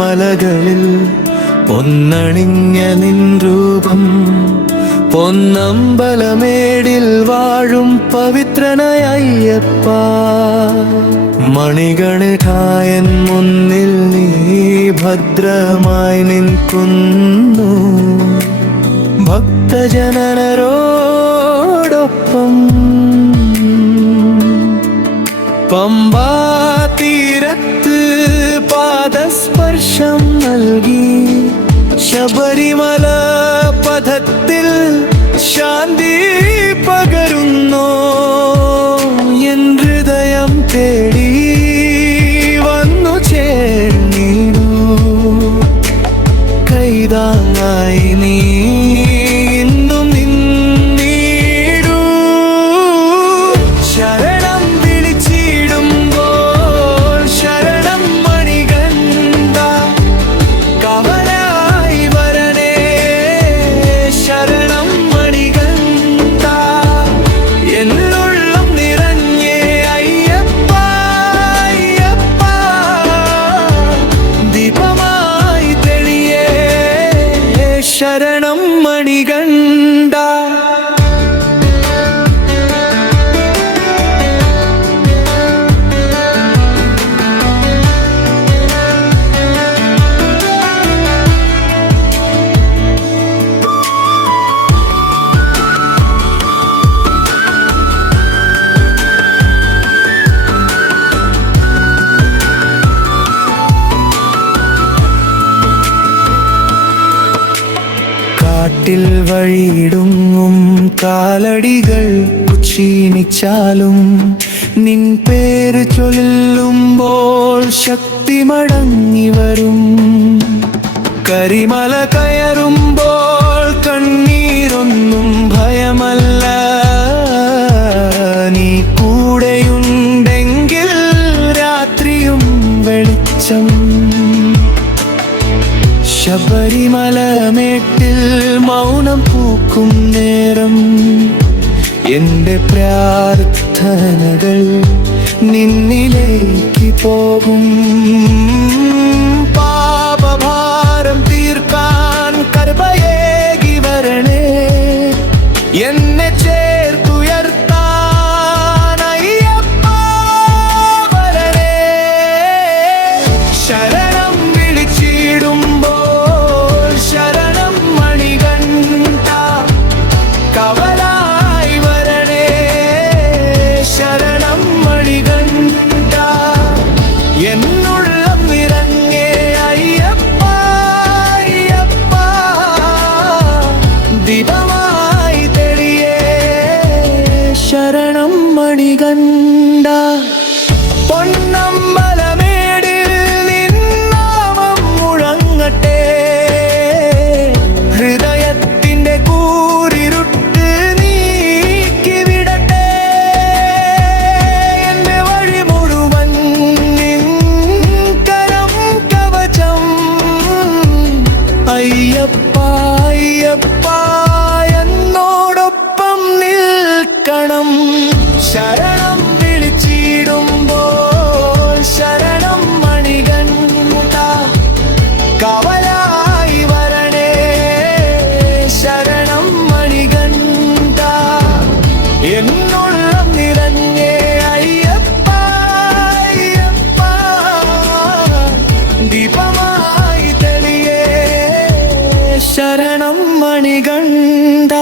മലകളിൽ പൊന്നണിഞ്ഞ നിൻ രൂപം, പൊന്നമ്പലമേടിൽ വാഴും പവിത്രനായ അയ്യപ്പ. മണികണികായൻ മുന്നിൽ നീ ഭദ്രമായി നിൽക്കുന്നു, ഭക്തജനരോടൊപ്പം. പമ്പാ തീരത്ത് പാദസ്പർശം നൽകി, ശബരിമല പദത്തിൽ ശാന്തി പകരുന്നു. എൻ ഹൃദയം തേടി വന്നു ചേർന്നിടൂ, കൈതാങ്ങായി നീ ഇന്നും നിന്നിടൂ. ശരണം വിളിച്ചിടുമ്പോൾ ശരണം മണികണ്ഠ, കവലായി വരണേ ശരണം മണികണ്ഠ. എന്നുള്ളം നിറഞ്ഞേ അയ്യപ്പ അയ്യപ്പ, ദീപമായി തെളിയേ ശരണം മണികണ്ഠ. കാട്ടിൽ വഴിയിടുങ്ങും കാലടികൾ ക്ഷീണിച്ചാലും, നിൻ പേര് ചൊല്ലുമ്പോൾ ശക്തി മടങ്ങി വരും. കരിമല കയറുമ്പോൾ കണ്ണീരൊന്നും ഭയമല്ല, നീ കൂടെയുണ്ടെങ്കിൽ രാത്രിയും വെളിച്ചം. ശബരിമലമേട്ടിൽ മൗനം പൂക്കും നേരം, എന്റെ പ്രാർത്ഥനകൾ നിന്നിലേക്ക് പോകും. പാപഭാരം തീർക്കാൻ കൃപയേകി വരണേ, എന്നെ ചേർത്തുയർത്താൻ അയ്യപ്പ വരണേ. ശരണം വിളിച്ചിടുമ്പോൾ ശരണം മണികണ്ഠ, കവലായി വരണേ ശരണം മണികണ്ഠ. എന്നുള്ളം നിറഞ്ഞേ അയ്യപ്പ അയ്യപ്പ, ദീപമായി തെളിയേ ശരണം മണികണ്ഠ. പൊന്നമ്പലമേടിൽ നിൻ നാമം മുഴങ്ങട്ടെ, ഹൃദയത്തിന്റെ കൂരിരുട്ട് നീക്കിവിടട്ടെ. എന്റെ വഴി മുഴുവൻ നിൻ കരം കവചം. അയ്യപ്പ അയ്യപ്പ എന്നോടൊപ്പം നിൽക്കണം. ശരണം വിളിച്ചിടുമ്പോൾ ശരണം മണികണ്ഠ, കവലായി വരണേ ശരണം മണികണ്ഠ. എന്നുള്ളം നിറഞ്ഞേ അയ്യപ്പ അയ്യപ്പ, ദീപമായി തെളിയേ ശരണം മണികണ്ഠ.